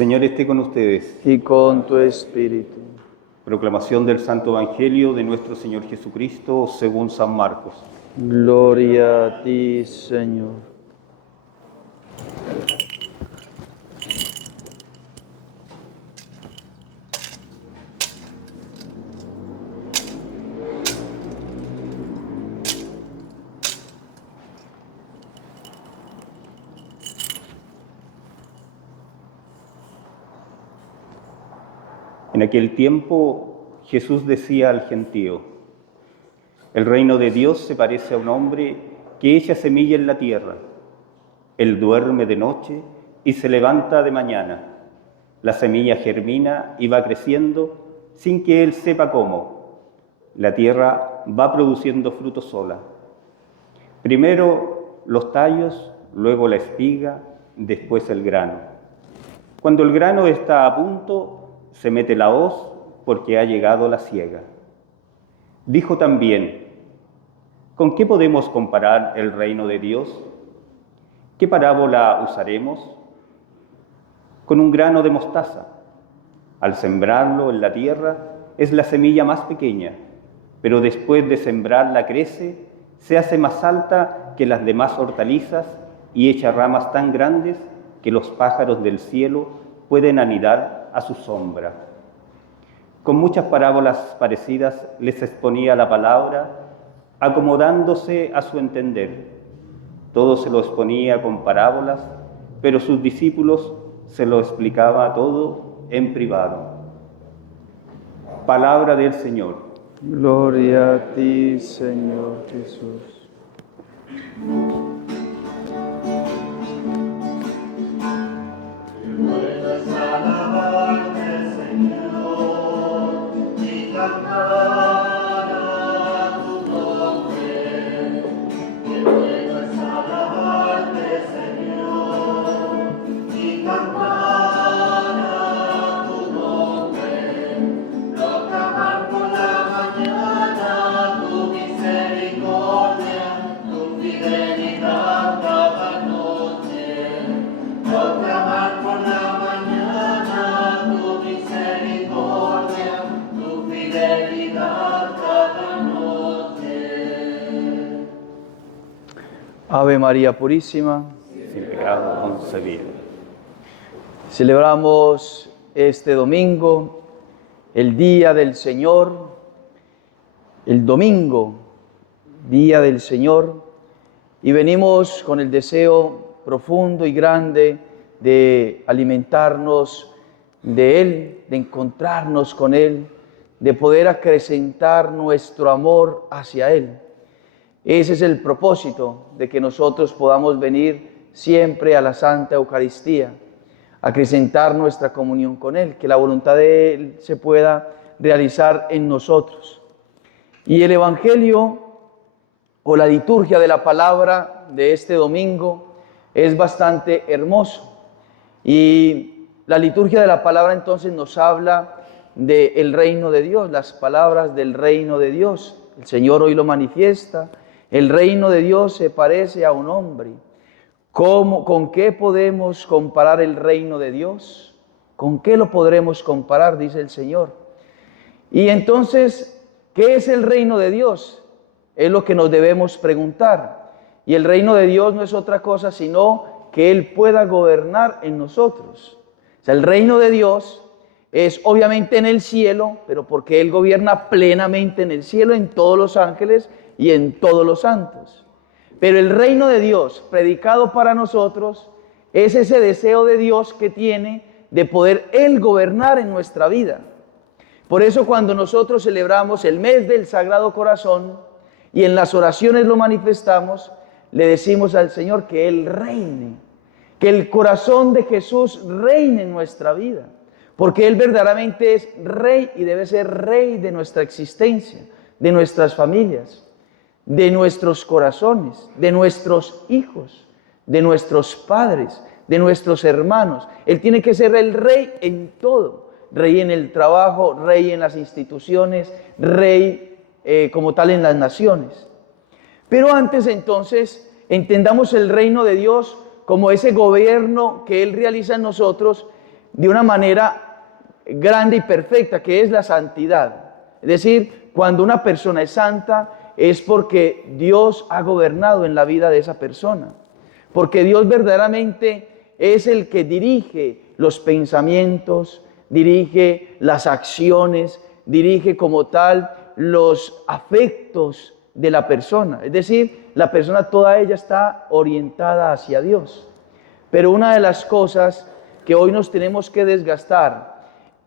Señor esté con ustedes. Y con tu espíritu. Proclamación del Santo Evangelio de nuestro Señor Jesucristo según San Marcos. Gloria a ti, Señor. En aquel tiempo Jesús decía al gentío: el reino de Dios se parece a un hombre que echa semilla en la tierra. Él duerme de noche y se levanta de mañana. La semilla germina y va creciendo sin que él sepa cómo. La tierra va produciendo fruto sola. Primero los tallos, luego la espiga, después el grano. Cuando el grano está a punto, se mete la hoz porque ha llegado la siega. Dijo también: ¿con qué podemos comparar el reino de Dios? ¿Qué parábola usaremos? Con un grano de mostaza. Al sembrarlo en la tierra es la semilla más pequeña, pero después de sembrarla crece, se hace más alta que las demás hortalizas y echa ramas tan grandes que los pájaros del cielo pueden anidar a su sombra. Con muchas parábolas parecidas les exponía la palabra, acomodándose a su entender. Todo se lo exponía con parábolas, pero sus discípulos se lo explicaba todo en privado. Palabra del Señor. Gloria a ti, Señor Jesús. Ave María Purísima, Sin pecado concebido. celebramos este domingo, el Día del Señor, el domingo, Día del Señor, y venimos con el deseo profundo y grande de alimentarnos de Él, de encontrarnos con Él, de poder acrecentar nuestro amor hacia Él. Ese es el propósito de que nosotros podamos venir siempre a la Santa Eucaristía, acrecentar nuestra comunión con Él, que la voluntad de Él se pueda realizar en nosotros. Y el Evangelio o la liturgia de la palabra de este domingo es bastante hermoso. Y la liturgia de la palabra entonces nos habla del reino de Dios, las palabras del reino de Dios. El Señor hoy lo manifiesta. El reino de Dios se parece a un hombre. ¿Con qué podemos comparar el reino de Dios? ¿Con qué lo podremos comparar? Dice el Señor. Y entonces, ¿qué es el reino de Dios? Es lo que nos debemos preguntar. Y el reino de Dios no es otra cosa sino que Él pueda gobernar en nosotros. O sea, el reino de Dios es obviamente en el cielo, pero porque Él gobierna plenamente en el cielo, en todos los ángeles y en todos los santos. Pero el reino de Dios, predicado para nosotros, es ese deseo de Dios que tiene de poder Él gobernar en nuestra vida. Por eso cuando nosotros celebramos el mes del Sagrado Corazón y en las oraciones lo manifestamos, le decimos al Señor que Él reine, que el corazón de Jesús reine en nuestra vida, porque Él verdaderamente es Rey y debe ser Rey de nuestra existencia, de nuestras familias, de nuestros corazones, de nuestros hijos, de nuestros padres, de nuestros hermanos. Él tiene que ser el Rey en todo, Rey en el trabajo, Rey en las instituciones, Rey como tal en las naciones. Pero antes entonces entendamos el reino de Dios como ese gobierno que Él realiza en nosotros, de una manera grande y perfecta, que es la santidad. Es decir, cuando una persona es santa es porque Dios ha gobernado en la vida de esa persona, porque Dios verdaderamente es el que dirige los pensamientos, dirige las acciones, dirige como tal los afectos de la persona. Es decir, la persona toda ella está orientada hacia Dios. Pero una de las cosas que hoy nos tenemos que desgastar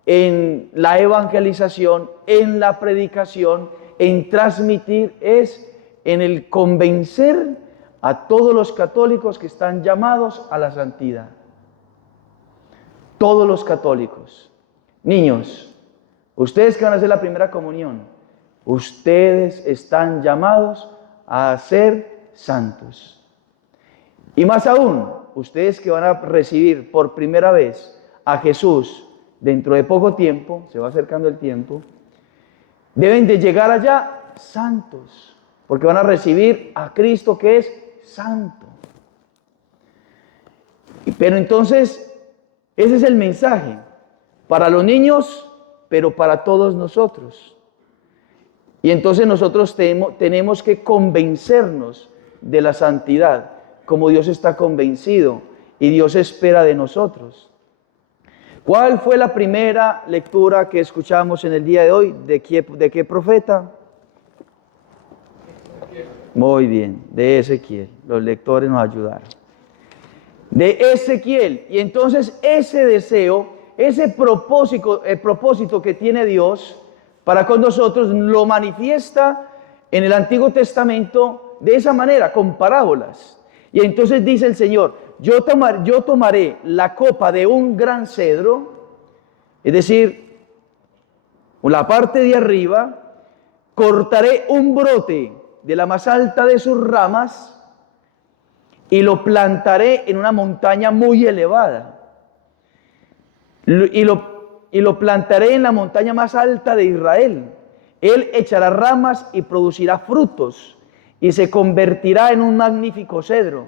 en la evangelización, en la predicación, en transmitir, es en el convencer a todos los católicos que están llamados a la santidad. Todos los católicos. Niños, ustedes que van a hacer la primera comunión, ustedes están llamados a ser santos. Y más aún, ustedes que van a recibir por primera vez a Jesús dentro de poco tiempo, se va acercando el tiempo, deben de llegar allá santos, porque van a recibir a Cristo que es santo. Pero entonces, ese es el mensaje para los niños, pero para todos nosotros. Y entonces nosotros tenemos que convencernos de la santidad, como Dios está convencido y Dios espera de nosotros. ¿Cuál fue la primera lectura que escuchamos en el día de hoy? ¿De qué profeta? Muy bien, de Ezequiel. Los lectores nos ayudaron. De Ezequiel. Y entonces ese deseo, ese propósito que tiene Dios para con nosotros, lo manifiesta en el Antiguo Testamento de esa manera, con parábolas. Y entonces dice el Señor, yo tomaré la copa de un gran cedro, es decir, la parte de arriba, cortaré un brote de la más alta de sus ramas y lo plantaré en una montaña muy elevada. Y lo plantaré en la montaña más alta de Israel. Él echará ramas y producirá frutos y se convertirá en un magnífico cedro.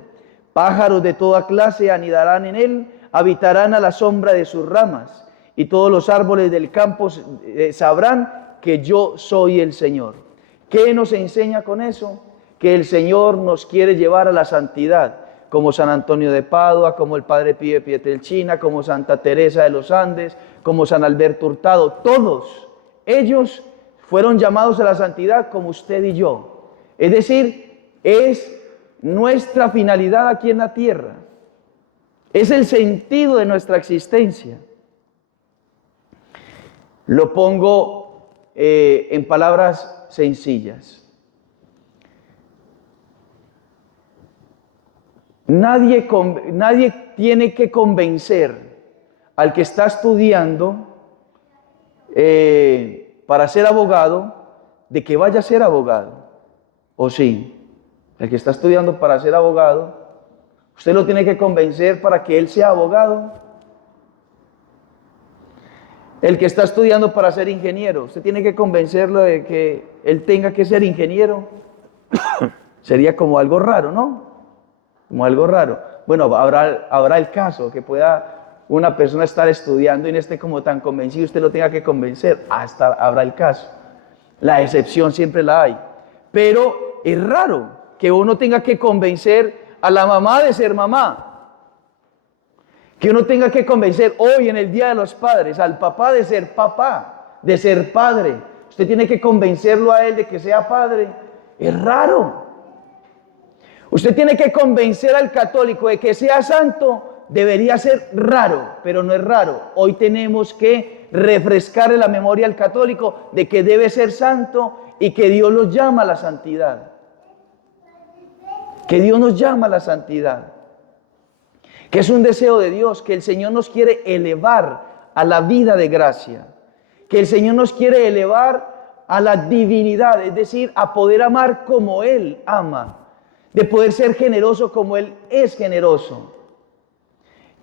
Pájaros de toda clase anidarán en él, habitarán a la sombra de sus ramas, y todos los árboles del campo sabrán que yo soy el Señor. ¿Qué nos enseña con eso? Que el Señor nos quiere llevar a la santidad, como San Antonio de Padua, como el Padre Pío de Pietrelcina, como Santa Teresa de los Andes, como San Alberto Hurtado. Todos ellos fueron llamados a la santidad como usted y yo. Es decir, es nuestra finalidad aquí en la tierra. Es el sentido de nuestra existencia. Lo pongo en palabras sencillas. Nadie tiene que convencer al que está estudiando para ser abogado de que vaya a ser abogado. ¿O sí? El que está estudiando para ser abogado, usted lo tiene que convencer para que él sea abogado. El que está estudiando para ser ingeniero, usted tiene que convencerlo de que él tenga que ser ingeniero. Sería como algo raro, ¿no? Como algo raro. Bueno, habrá el caso que pueda una persona estar estudiando y no esté como tan convencido, usted lo tenga que convencer. Hasta habrá el caso. La excepción siempre la hay. Pero es raro que uno tenga que convencer a la mamá de ser mamá. Que uno tenga que convencer hoy en el Día de los Padres al papá de ser papá, de ser padre. Usted tiene que convencerlo a él de que sea padre. Es raro. Usted tiene que convencer al católico de que sea santo. Debería ser raro, pero no es raro. Hoy tenemos que refrescarle la memoria al católico de que debe ser santo y que Dios los llama a la santidad. Que Dios nos llama a la santidad. Que es un deseo de Dios, que el Señor nos quiere elevar a la vida de gracia. Que el Señor nos quiere elevar a la divinidad, es decir, a poder amar como Él ama. De poder ser generoso como Él es generoso.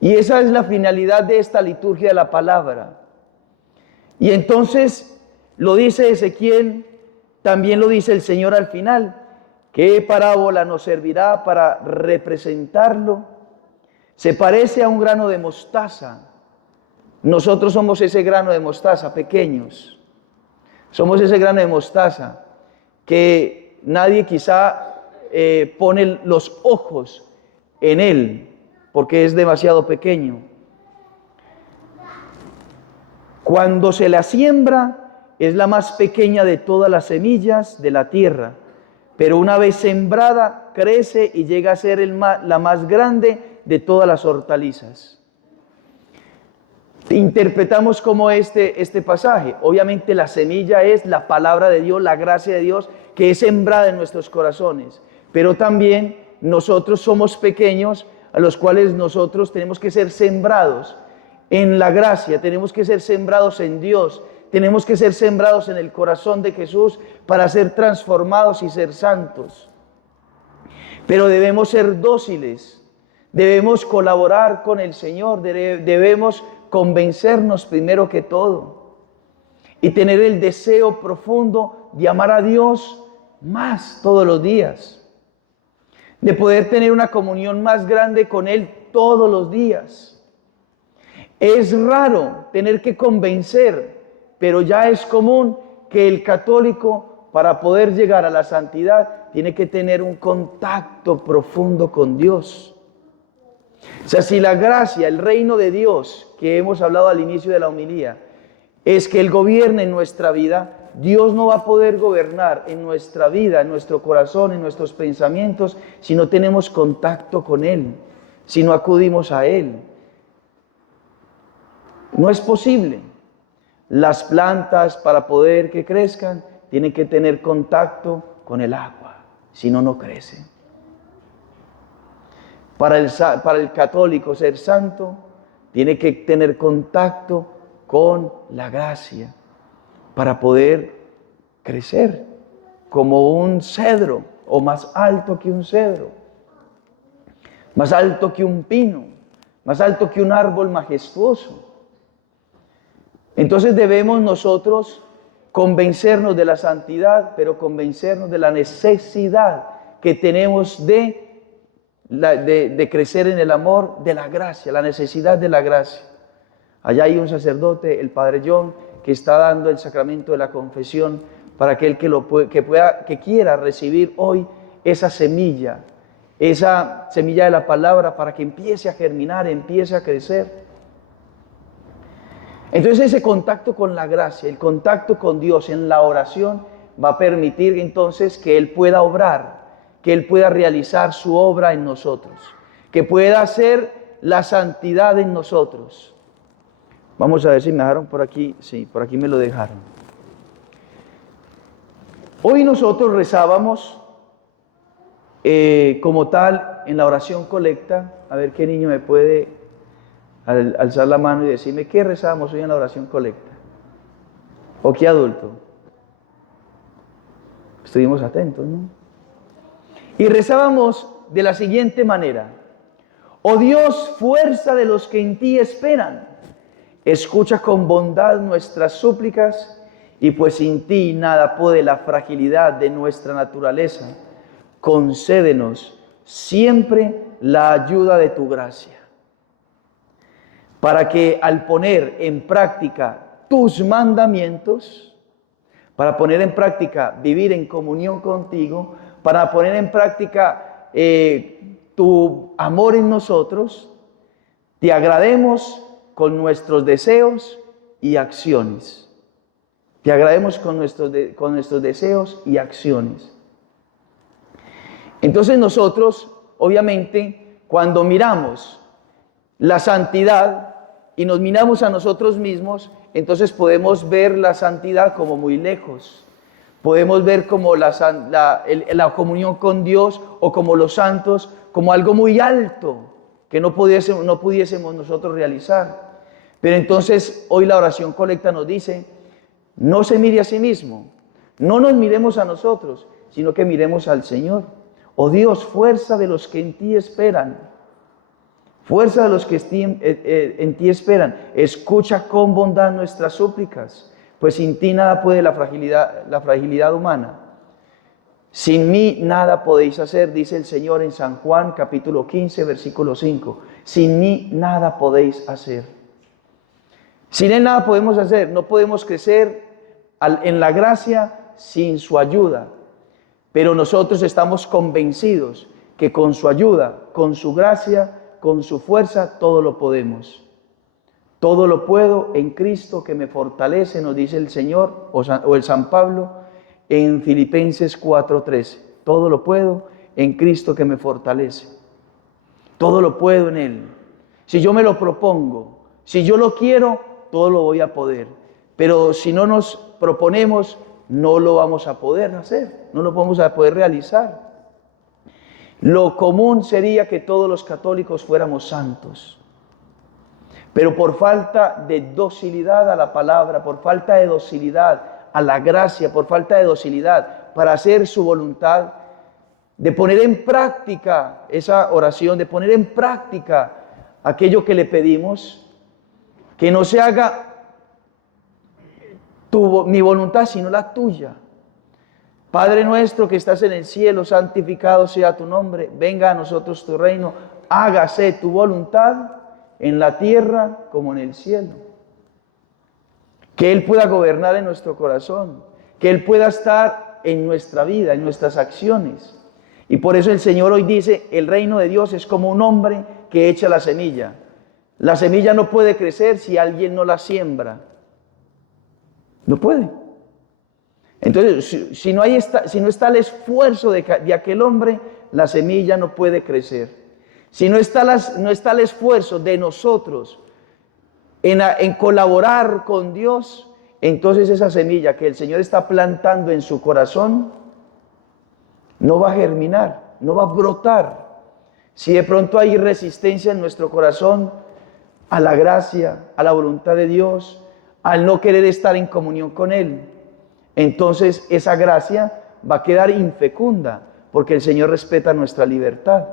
Y esa es la finalidad de esta liturgia de la palabra. Y entonces lo dice Ezequiel, también lo dice el Señor al final. ¿Qué parábola nos servirá para representarlo? Se parece a un grano de mostaza Nosotros somos ese grano de mostaza, pequeños. Somos ese grano de mostaza que nadie quizá pone los ojos en él porque es demasiado pequeño. Cuando se la siembra, es la más pequeña de todas las semillas de la tierra, pero una vez sembrada, crece y llega a ser la más grande de todas las hortalizas. Interpretamos como este pasaje. Obviamente la semilla es la palabra de Dios, la gracia de Dios que es sembrada en nuestros corazones, pero también nosotros somos pequeños, a los cuales nosotros tenemos que ser sembrados en la gracia, tenemos que ser sembrados en Dios, tenemos que ser sembrados en el corazón de Jesús para ser transformados y ser santos. Pero debemos ser dóciles, debemos colaborar con el Señor, debemos convencernos primero que todo y tener el deseo profundo de amar a Dios más todos los días, de poder tener una comunión más grande con Él todos los días. Es raro tener que convencer, pero ya es común que el católico, para poder llegar a la santidad, tiene que tener un contacto profundo con Dios. O sea, si la gracia, el reino de Dios, que hemos hablado al inicio de la homilía, es que Él gobierne en nuestra vida, Dios no va a poder gobernar en nuestra vida, en nuestro corazón, en nuestros pensamientos, si no tenemos contacto con Él, si no acudimos a Él. No es posible. Las plantas, para poder que crezcan, tienen que tener contacto con el agua, si no, no crecen. Para el católico ser santo, tiene que tener contacto con la gracia para poder crecer como un cedro o más alto que un cedro, más alto que un pino, más alto que un árbol majestuoso. Entonces debemos nosotros convencernos de la santidad, pero convencernos de la necesidad que tenemos de crecer en el amor de la gracia, la necesidad de la gracia. Allá hay un sacerdote, el Padre John, que está dando el sacramento de la confesión para aquel que quiera recibir hoy esa semilla de la palabra, para que empiece a germinar, empiece a crecer. Entonces ese contacto con la gracia, el contacto con Dios en la oración va a permitir entonces que Él pueda obrar, que Él pueda realizar su obra en nosotros, que pueda hacer la santidad en nosotros. Vamos a ver si me dejaron por aquí. Sí, por aquí me lo dejaron. Hoy nosotros rezábamos como tal en la oración colecta. A ver qué niño me puede alzar la mano y decirme qué rezábamos hoy en la oración colecta. ¿O qué adulto? Estuvimos atentos, ¿no? Y rezábamos de la siguiente manera: oh Dios, fuerza de los que en ti esperan, escucha con bondad nuestras súplicas, y pues sin ti nada puede la fragilidad de nuestra naturaleza, concédenos siempre la ayuda de tu gracia, para que al poner en práctica tus mandamientos, para poner en práctica vivir en comunión contigo, para poner en práctica tu amor en nosotros, te agrademos con nuestros deseos y acciones. Te agrademos con nuestros deseos y acciones. Entonces nosotros, obviamente, cuando miramos la santidad y nos miramos a nosotros mismos, entonces podemos ver la santidad como muy lejos. Podemos ver como la comunión con Dios o como los santos, como algo muy alto que no pudiésemos nosotros realizar. Pero entonces hoy la oración colecta nos dice: no se mire a sí mismo, no nos miremos a nosotros, sino que miremos al Señor. Oh Dios, fuerza de los que en ti esperan, fuerza de los que en ti esperan, escucha con bondad nuestras súplicas, pues sin ti nada puede la fragilidad humana. Sin mí nada podéis hacer, dice el Señor en San Juan capítulo 15, versículo 5. Sin mí nada podéis hacer. Sin Él nada podemos hacer, no podemos crecer en la gracia sin su ayuda. Pero nosotros estamos convencidos que con su ayuda, con su gracia, con su fuerza, todo lo podemos. Todo lo puedo en Cristo que me fortalece, nos dice el Señor o el San Pablo en Filipenses 4:13. Todo lo puedo en Cristo que me fortalece. Todo lo puedo en Él. Si yo me lo propongo, si yo lo quiero, todo lo voy a poder. Pero si no nos proponemos, no lo vamos a poder hacer, no lo vamos a poder realizar. Lo común sería que todos los católicos fuéramos santos. Pero por falta de docilidad a la palabra, por falta de docilidad a la gracia, por falta de docilidad para hacer su voluntad, de poner en práctica esa oración, de poner en práctica aquello que le pedimos, que no se haga mi voluntad sino la tuya. Padre nuestro que estás en el cielo, santificado sea tu nombre, venga a nosotros tu reino, hágase tu voluntad en la tierra como en el cielo. Que Él pueda gobernar en nuestro corazón, que Él pueda estar en nuestra vida, en nuestras acciones. Y por eso el Señor hoy dice, el reino de Dios es como un hombre que echa la semilla. La semilla no puede crecer si alguien no la siembra. No puede. Entonces, si no está el esfuerzo de aquel hombre, la semilla no puede crecer. Si no está el esfuerzo de nosotros en colaborar con Dios, entonces esa semilla que el Señor está plantando en su corazón no va a germinar, no va a brotar. Si de pronto hay resistencia en nuestro corazón a la gracia, a la voluntad de Dios, al no querer estar en comunión con Él, entonces esa gracia va a quedar infecunda, porque el Señor respeta nuestra libertad.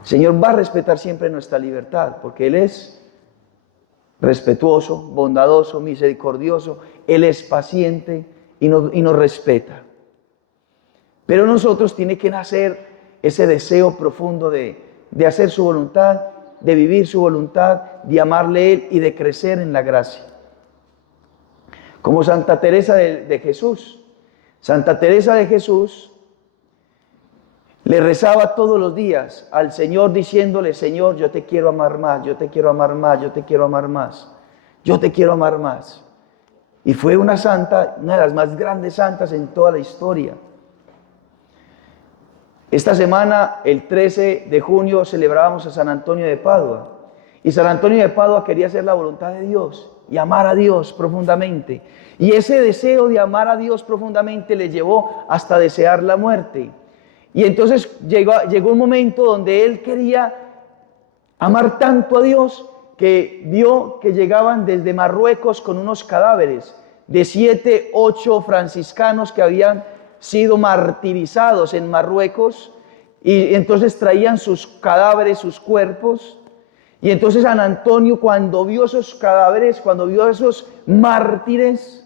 El Señor va a respetar siempre nuestra libertad, porque Él es respetuoso, bondadoso, misericordioso, Él es paciente y nos respeta. Pero nosotros tiene que nacer ese deseo profundo de hacer su voluntad, de vivir su voluntad, de amarle a Él y de crecer en la gracia. Como Santa Teresa de Jesús. Santa Teresa de Jesús le rezaba todos los días al Señor diciéndole, Señor, yo te quiero amar más, yo te quiero amar más, yo te quiero amar más, yo te quiero amar más. Y fue una santa, una de las más grandes santas en toda la historia. Esta semana, el 13 de junio, celebrábamos a San Antonio de Padua. Y San Antonio de Padua quería hacer la voluntad de Dios y amar a Dios profundamente. Y ese deseo de amar a Dios profundamente le llevó hasta desear la muerte. Y entonces llegó un momento donde él quería amar tanto a Dios que vio que llegaban desde Marruecos con unos cadáveres de 7, 8 franciscanos que habían sido martirizados en Marruecos, y entonces traían sus cadáveres, sus cuerpos. Y entonces San Antonio, cuando vio esos cadáveres, cuando vio esos mártires,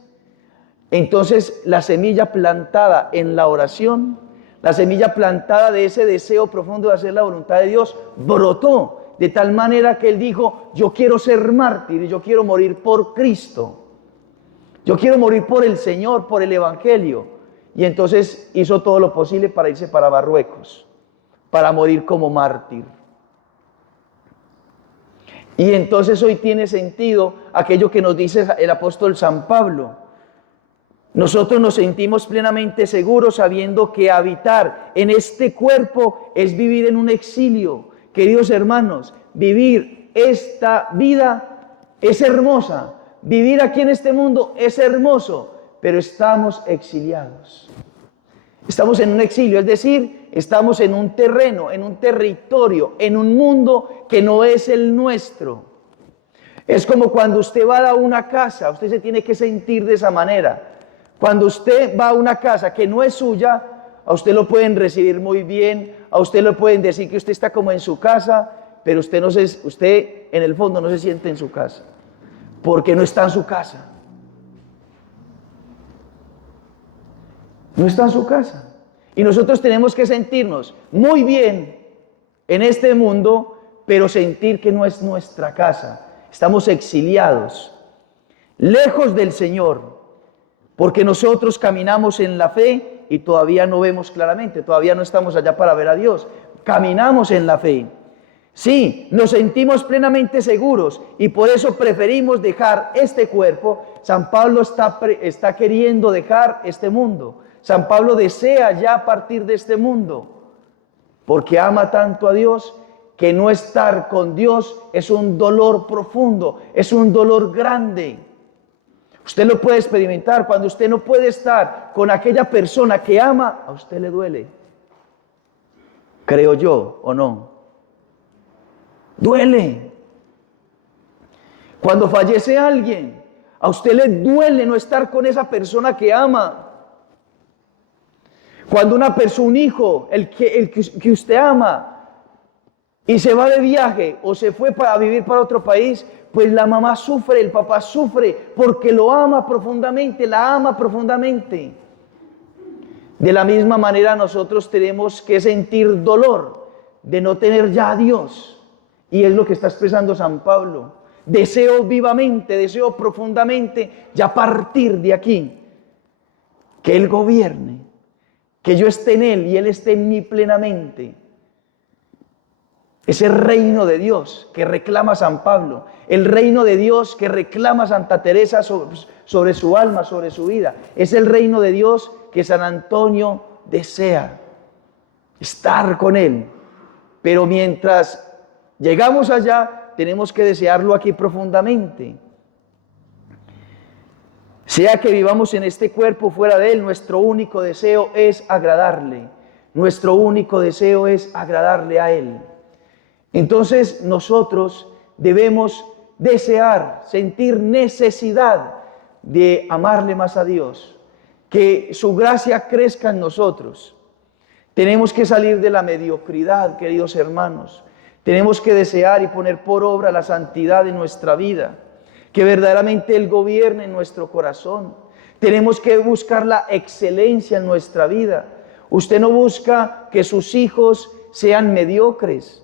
entonces la semilla plantada en la oración, la semilla plantada de ese deseo profundo de hacer la voluntad de Dios, brotó de tal manera que él dijo, yo quiero ser mártir, yo quiero morir por Cristo, yo quiero morir por el Señor, por el Evangelio. Y entonces hizo todo lo posible para irse para Marruecos, para morir como mártir. Y entonces hoy tiene sentido aquello que nos dice el apóstol San Pablo. Nosotros nos sentimos plenamente seguros sabiendo que habitar en este cuerpo es vivir en un exilio. Queridos hermanos, vivir esta vida es hermosa. Vivir aquí en este mundo es hermoso, pero estamos exiliados. Estamos en un exilio, es decir, estamos en un terreno, en un territorio, en un mundo que no es el nuestro. Es como cuando usted va a una casa, usted se tiene que sentir de esa manera. Cuando usted va a una casa que no es suya, a usted lo pueden recibir muy bien, a usted le pueden decir que usted está como en su casa, pero usted en el fondo no se siente en su casa, porque no está en su casa. No está en su casa. Y nosotros tenemos que sentirnos muy bien en este mundo, pero sentir que no es nuestra casa. estamos exiliados, lejos del Señor, porque nosotros caminamos en la fe y todavía no vemos claramente, todavía no estamos allá para ver a Dios, caminamos en la fe. Sí, nos sentimos plenamente seguros y por eso preferimos dejar este cuerpo. San Pablo está queriendo dejar este mundo. San Pablo desea ya partir de este mundo porque ama tanto a Dios que no estar con Dios es un dolor profundo, es un dolor grande. Usted lo puede experimentar cuando usted no puede estar con aquella persona que ama, a usted le duele. Creo yo, ¿o no? Duele. Cuando fallece alguien, a usted le duele no estar con esa persona que ama. Cuando un hijo, el que usted ama, y se va de viaje o se fue para vivir para otro país, pues la mamá sufre, el papá sufre, porque lo ama profundamente, la ama profundamente. De la misma manera nosotros tenemos que sentir dolor de no tener ya a Dios. Y es lo que está expresando San Pablo. Deseo vivamente, deseo profundamente ya partir de aquí. Que Él gobierne, que yo esté en Él y Él esté en mí plenamente. Ese reino de Dios que reclama San Pablo, el reino de Dios que reclama Santa Teresa sobre su alma, sobre su vida, es el reino de Dios que San Antonio desea, estar con Él. Pero mientras llegamos allá, tenemos que desearlo aquí profundamente. Sea que vivamos en este cuerpo o fuera de él, nuestro único deseo es agradarle. Nuestro único deseo es agradarle a Él. Entonces nosotros debemos desear, sentir necesidad de amarle más a Dios, que su gracia crezca en nosotros. Tenemos que salir de la mediocridad, queridos hermanos. Tenemos que desear y poner por obra la santidad de nuestra vida, que verdaderamente Él gobierne en nuestro corazón. Tenemos que buscar la excelencia en nuestra vida. Usted no busca que sus hijos sean mediocres.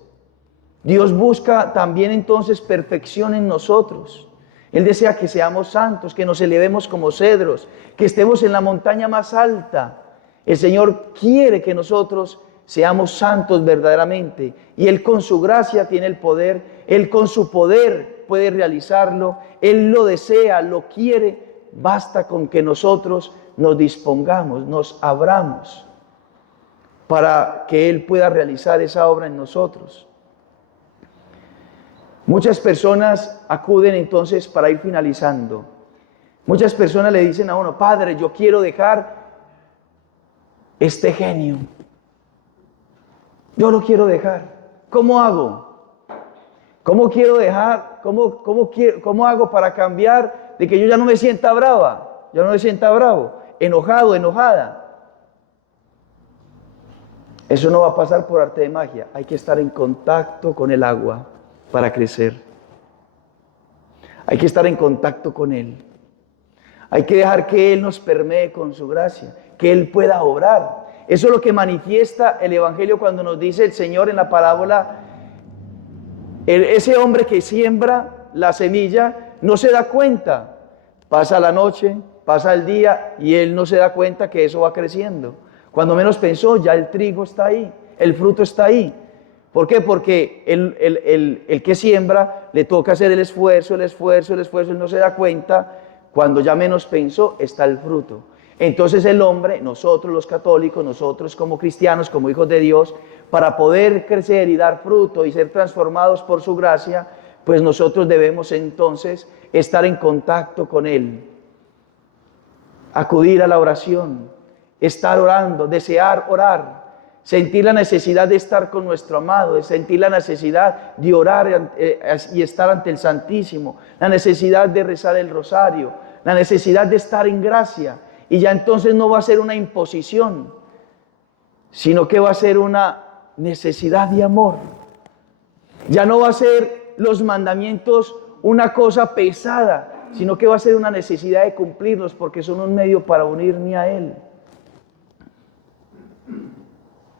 Dios busca también entonces perfección en nosotros. Él desea que seamos santos, que nos elevemos como cedros, que estemos en la montaña más alta. El Señor quiere que nosotros seamos santos verdaderamente. Y Él con su gracia tiene el poder. Él con su poder puede realizarlo. Él lo desea, lo quiere. Basta con que nosotros nos dispongamos, nos abramos para que Él pueda realizar esa obra en nosotros. Muchas personas acuden entonces, para ir finalizando, muchas personas le dicen a uno: Padre, yo quiero dejar este genio. Yo lo quiero dejar. ¿Cómo hago? ¿Cómo quiero dejar? ¿Cómo hago para cambiar de que yo ya no me sienta brava? Ya no me sienta bravo, enojado, enojada. Eso no va a pasar por arte de magia. Hay que estar en contacto con el agua para crecer. Hay que estar en contacto con Él. Hay que dejar que Él nos permee con su gracia, que Él pueda obrar. Eso es lo que manifiesta el Evangelio cuando nos dice el Señor en la parábola: ese hombre que siembra la semilla no se da cuenta. Pasa la noche, pasa el día y él no se da cuenta que eso va creciendo. Cuando menos pensó, ya el trigo está ahí, el fruto está ahí. ¿Por qué? Porque el que siembra le toca hacer el esfuerzo, él no se da cuenta. Cuando ya menos pensó, está el fruto. Entonces el hombre, nosotros los católicos, nosotros como cristianos, como hijos de Dios, para poder crecer y dar fruto y ser transformados por su gracia, pues nosotros debemos entonces estar en contacto con Él, acudir a la oración, estar orando, desear orar, sentir la necesidad de estar con nuestro amado, de sentir la necesidad de orar y estar ante el Santísimo, la necesidad de rezar el rosario, la necesidad de estar en gracia. Y ya entonces no va a ser una imposición, sino que va a ser una necesidad de amor. Ya no va a ser los mandamientos una cosa pesada, sino que va a ser una necesidad de cumplirlos, porque son un medio para unirme a Él.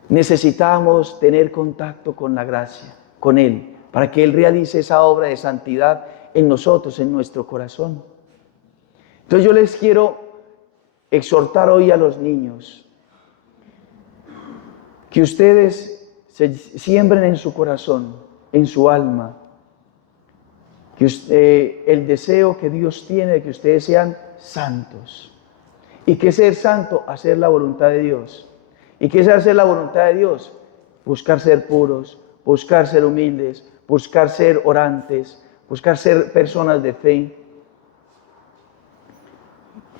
Necesitamos tener contacto con la gracia, con Él, para que Él realice esa obra de santidad en nosotros, en nuestro corazón. Entonces yo les quiero exhortar hoy a los niños que ustedes se siembren en su corazón, en su alma, que el deseo que Dios tiene de que ustedes sean santos. ¿Y qué es ser santo? Hacer la voluntad de Dios. ¿Y qué es hacer la voluntad de Dios? Buscar ser puros, buscar ser humildes, buscar ser orantes, buscar ser personas de fe,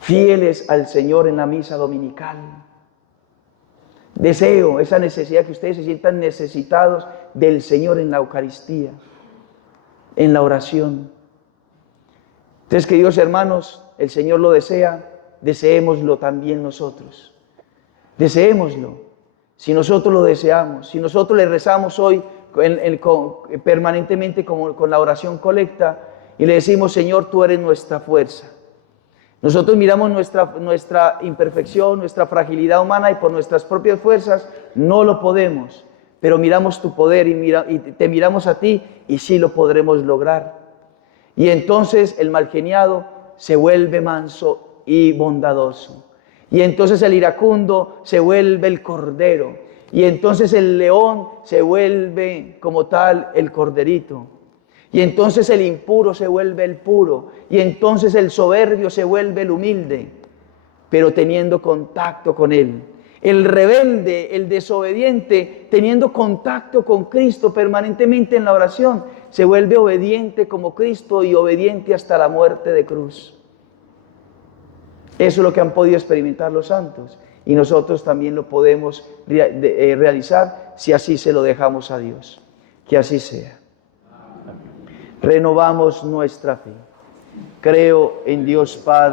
fieles al Señor en la misa dominical. Deseo esa necesidad, que ustedes se sientan necesitados del Señor en la Eucaristía, en la oración. Entonces, queridos hermanos, el Señor lo desea, deseémoslo también nosotros. Deseémoslo. Si nosotros lo deseamos, si nosotros le rezamos hoy permanentemente con la oración colecta y le decimos, Señor, tú eres nuestra fuerza. Nosotros miramos nuestra imperfección, nuestra fragilidad humana y por nuestras propias fuerzas no lo podemos, pero miramos tu poder y te miramos a ti y sí lo podremos lograr. Y entonces el malgeniado se vuelve manso y bondadoso. Y entonces el iracundo se vuelve el cordero. Y entonces el león se vuelve como tal el corderito. Y entonces el impuro se vuelve el puro. Y entonces el soberbio se vuelve el humilde, pero teniendo contacto con Él. El rebelde, el desobediente, teniendo contacto con Cristo permanentemente en la oración, se vuelve obediente como Cristo y obediente hasta la muerte de cruz. Eso es lo que han podido experimentar los santos. Y nosotros también lo podemos realizar si así se lo dejamos a Dios. Que así sea. Renovamos nuestra fe. Creo en Dios Padre.